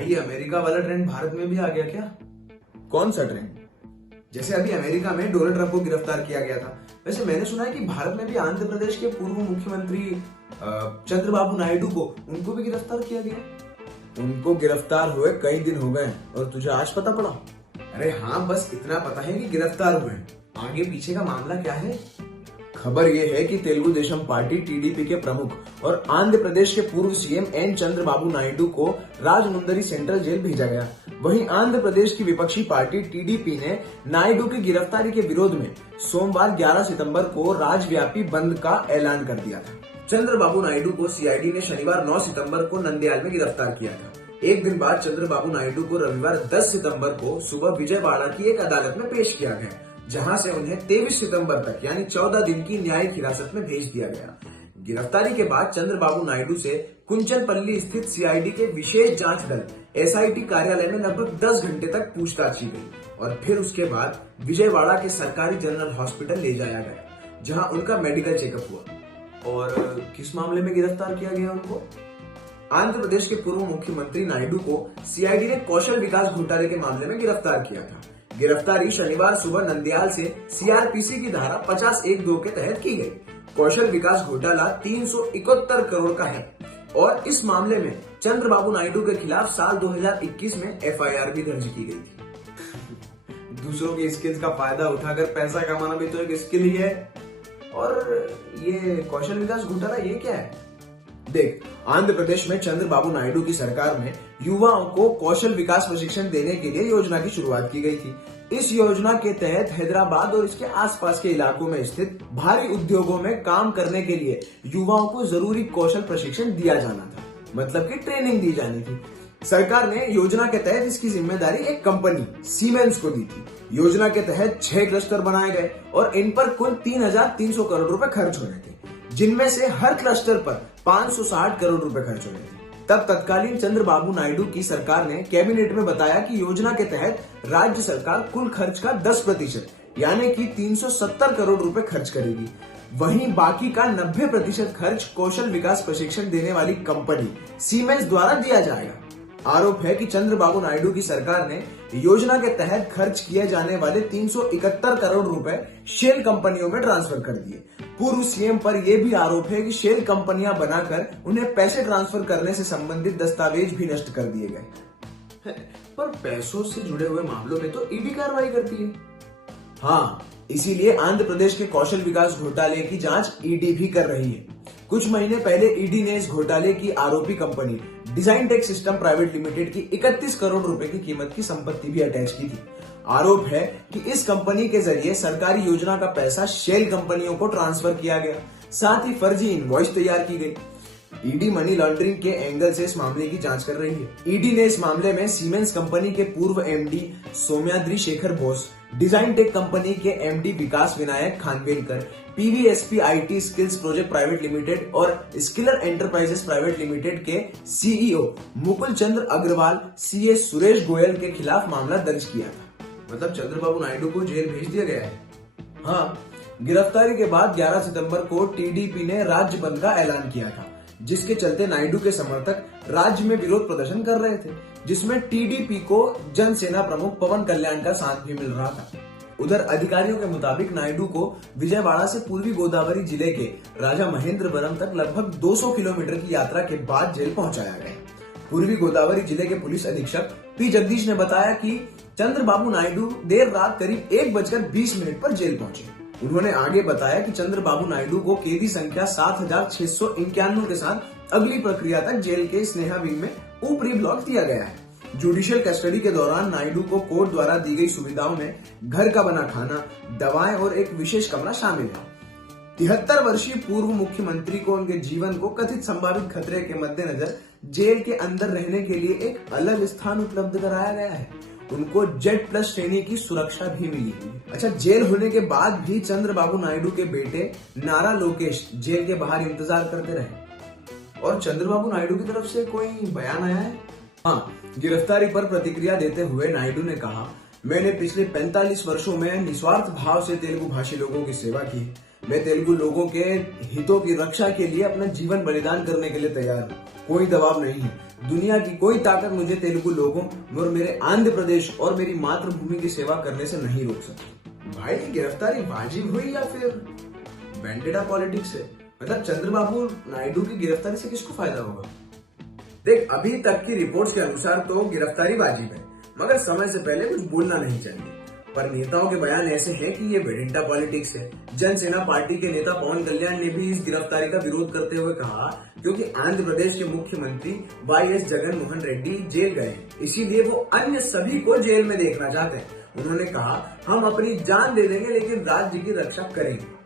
भाई ये अमेरिका वाला ट्रेंड भारत में भी आ गया क्या? कौन सा ट्रेंड? जैसे अभी अमेरिका में डोनाल्ड ट्रंप को गिरफ्तार किया गया था, वैसे मैंने सुना है कि भारत में भी आंध्र प्रदेश के पूर्व मुख्यमंत्री चंद्रबाबू नायडू को उनको भी गिरफ्तार किया गया। उनको गिरफ्तार हुए कई दिन हो गए और तुझे आज पता पड़ा? अरे हाँ, बस इतना पता है कि गिरफ्तार हुए। आगे पीछे का मामला क्या है? खबर यह है कि तेलुगु देशम पार्टी टीडीपी के प्रमुख और आंध्र प्रदेश के पूर्व सीएम एन चंद्रबाबू नायडू को राजमुंदरी सेंट्रल जेल भेजा गया। वहीं आंध्र प्रदेश की विपक्षी पार्टी टीडीपी ने नायडू की गिरफ्तारी के विरोध में सोमवार 11 सितंबर को राज्यव्यापी बंद का ऐलान कर दिया था। चंद्रबाबू नायडू को सीआईडी ने शनिवार 9 सितंबर को नंदयाल में गिरफ्तार किया था। एक दिन बाद चंद्रबाबू नायडू को रविवार 10 सितंबर को सुबह विजयवाड़ा की एक अदालत में पेश किया गया, जहां से उन्हें 23 सितंबर तक यानी 14 दिन की न्यायिक हिरासत में भेज दिया गया। गिरफ्तारी के बाद चंद्रबाबू नायडू से कुंचनपल्ली स्थित सीआईडी के विशेष जांच दल एसआईटी कार्यालय में लगभग 10 घंटे तक पूछताछ की गई और फिर उसके बाद विजयवाड़ा के सरकारी जनरल हॉस्पिटल ले जाया गया, जहां उनका मेडिकल चेकअप हुआ। और किस मामले में गिरफ्तार किया गया उनको? आंध्र प्रदेश के पूर्व मुख्यमंत्री नायडू को सीआईडी ने कौशल विकास घोटाले के मामले में गिरफ्तार किया था। गिरफ्तारी शनिवार सुबह नंदयाल से सीआरपीसी की धारा 50(1)(2) के तहत की गई। कौशल विकास घोटाला 371 करोड़ का है और इस मामले में चंद्रबाबू नायडू के खिलाफ साल 2021 में एफआईआर भी दर्ज की गई थी। दूसरों की स्किल्स का फायदा उठाकर पैसा कमाना भी तो एक स्किल ही है। और ये कौशल विकास घोटाला ये क्या है? देख, आंध्र प्रदेश में चंद्रबाबू नायडू की सरकार में युवाओं को कौशल विकास प्रशिक्षण देने के लिए योजना की शुरुआत की गई थी। इस योजना के तहत हैदराबाद और इसके आसपास के इलाकों में स्थित भारी उद्योगों में काम करने के लिए युवाओं को जरूरी कौशल प्रशिक्षण दिया जाना था, मतलब कि ट्रेनिंग दी जानी थी। सरकार ने योजना के तहत इसकी जिम्मेदारी एक कंपनी सीमेंस को दी थी। योजना के तहत 6 क्लस्टर बनाए गए और इन पर कुल 3,300 करोड़ रुपए खर्च होने थे, जिनमें से हर क्लस्टर पर 560 करोड़ रुपए खर्च होने थे। तब तत्कालीन चंद्रबाबू नायडू की सरकार ने कैबिनेट में बताया कि योजना के तहत राज्य सरकार कुल खर्च का 10% यानी कि 370 करोड़ रुपए खर्च करेगी। वहीं बाकी का 90% खर्च कौशल विकास प्रशिक्षण देने वाली कंपनी सीमेंस द्वारा दिया जाएगा। आरोप है कि चंद्रबाबू नायडू की सरकार ने योजना के तहत खर्च किए जाने वाले 371 करोड़ रुपए शेल कंपनियों में ट्रांसफर कर दिए। पूर्व सीएम पर यह भी आरोप है कि शेल कंपनियां बनाकर उन्हें पैसे ट्रांसफर करने से संबंधित दस्तावेज भी नष्ट कर दिए गए। पर पैसों से जुड़े हुए मामलों में तो ईडी कार्रवाई करती है। हाँ, इसीलिए आंध्र प्रदेश के कौशल विकास घोटाले की जांच ईडी भी कर रही है। कुछ महीने पहले ईडी ने इस घोटाले की आरोपी company design tech system private limited की 31 करोड़ रुपए की कीमत की संपत्ति भी अटैच की थी। आरोप है कि इस कंपनी के जरिए सरकारी योजना का पैसा शेल कंपनियों को ट्रांसफर किया गया, साथ ही फर्जी इनवॉइस तैयार की गई। ईडी मनी लॉन्ड्रिंग के एंगल से इस मामले की जांच कर रही है। ईडी ने इस मामले में सीमेंस कंपनी के पूर्व MD Saumyadri Shekhar Bose, design tech company के MD Vikas Vinayak Khanvelkar, PVSP IT skills project private limited और स्किलर एंटरप्राइजेस प्राइवेट लिमिटेड के सीईओ मुकुल चंद्र अग्रवाल, सीए सुरेश गोयल के खिलाफ मामला दर्ज किया था। मतलब चंद्रबाबू नायडू को जेल भेज दिया गया है। हाँ, गिरफ्तारी के बाद 11 सितंबर को टीडीपी ने राज्य बंद का ऐलान किया था, जिसके चलते नायडू के समर्थक राज्य में विरोध प्रदर्शन कर रहे थे, जिसमें टीडीपी को जनसेना प्रमुख पवन कल्याण का साथ भी मिल रहा था। उधर अधिकारियों के मुताबिक नायडू को विजयवाड़ा से पूर्वी गोदावरी जिले के राजा महेंद्रवरम तक लगभग 200 किलोमीटर की यात्रा के बाद जेल पहुंचाया गया। पूर्वी गोदावरी जिले के पुलिस अधीक्षक पी जगदीश ने बताया कि चंद्रबाबू नायडू देर रात करीब 1:20 पर जेल पहुंचे। उन्होंने आगे बताया कि चंद्रबाबू नायडू को कैदी संख्या 7,691 के साथ अगली प्रक्रिया तक जेल के स्नेहा विंग में ऊपरी ब्लॉक दिया गया है। जुडिशियल कस्टडी के दौरान नायडू को कोर्ट द्वारा दी गई सुविधाओं में घर का बना खाना, दवाएं और एक विशेष कमरा शामिल है। 73 वर्षीय पूर्व मुख्यमंत्री को उनके जीवन को कथित संभावित खतरे के मद्देनजर जेल के अंदर रहने के लिए एक अलग स्थान उपलब्ध कराया गया है। उनको जेड प्लस श्रेणी की सुरक्षा भी मिली हुई है। अच्छा, जेल होने के बाद भी चंद्रबाबू नायडू के बेटे नारा लोकेश जेल के बाहर इंतजार करते रहे। और चंद्रबाबू नायडू की तरफ से कोई बयान आया है? हाँ, गिरफ्तारी पर प्रतिक्रिया देते हुए नायडू ने कहा, मैंने पिछले 45 वर्षों में निस्वार्थ भाव से तेलुगु भाषी लोगों की सेवा की। मैं तेलुगु लोगों के हितों की रक्षा के लिए अपना जीवन बलिदान करने के लिए तैयार हूँ। कोई दबाव नहीं है। दुनिया की कोई ताकत मुझे तेलुगु लोगों और मेरे आंध्र प्रदेश और मेरी मातृभूमि की सेवा करने से नहीं रोक सकती। भाई गिरफ्तारी वाजिब हुई या फिर वेंडेटा पॉलिटिक्स है? मतलब चंद्रबाबू नायडू की गिरफ्तारी से किसको फायदा होगा? देख, अभी तक की रिपोर्ट्स के अनुसार तो गिरफ्तारी वाजिब है, मगर समय से पहले कुछ बोलना नहीं चाहिए। पर नेताओं के बयान ऐसे हैं कि ये वेडेंटा पॉलिटिक्स है। जनसेना पार्टी के नेता पवन कल्याण ने भी इस गिरफ्तारी का विरोध करते हुए कहा, क्योंकि आंध्र प्रदेश के मुख्यमंत्री वाईएस जगन मोहन रेड्डी जेल गए, इसीलिए वो अन्य सभी को जेल में देखना चाहते हैं। उन्होंने कहा, हम अपनी जान दे देंगे लेकिन राज्य की रक्षा करेंगे।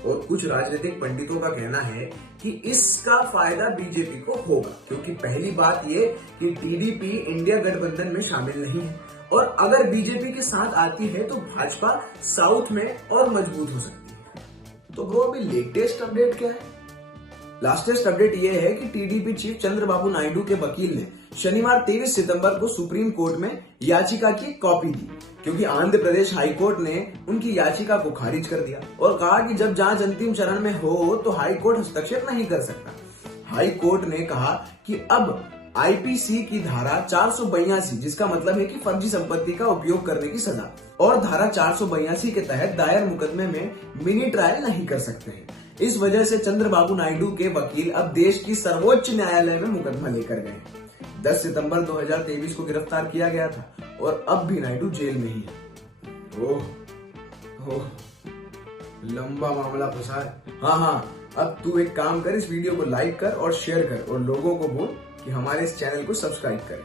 और कुछ राजनीतिक पंडितों का कहना है कि इसका फायदा बीजेपी को होगा, क्योंकि पहली बात ये कि टीडीपी इंडिया गठबंधन में शामिल नहीं है, और अगर बीजेपी के साथ आती है तो भाजपा साउथ में और मजबूत हो सकती है। तो ब्रो अभी लेटेस्ट अपडेट क्या है? लास्टेस्ट अपडेट ये है कि टीडीपी चीफ चंद्रबाबू नायडू के वकील ने शनिवार 23 सितंबर को सुप्रीम कोर्ट में याचिका की कॉपी दी, क्योंकि आंध्र प्रदेश हाई कोर्ट ने उनकी याचिका को खारिज कर दिया और कहा कि जब जांच अंतिम चरण में हो तो हाई कोर्ट हस्तक्षेप नहीं कर सकता। हाई कोर्ट ने कहा कि अब आईपीसी की धारा 482, जिसका मतलब है कि फर्जी संपत्ति का उपयोग करने की सजा, और धारा 482 के तहत दायर मुकदमे में मिनी ट्रायल नहीं कर सकते हैं। इस वजह से चंद्रबाबू नायडू के वकील अब देश की सर्वोच्च न्यायालय में मुकदमा लेकर गए। 10 सितंबर 2023 को गिरफ्तार किया गया था और अब भी नायडू जेल में ही है। ओह, लंबा मामला फंसा है। हाँ, अब तू एक काम कर, इस वीडियो को लाइक कर और शेयर कर और लोगों को बोल कि हमारे इस चैनल को सब्सक्राइब करें।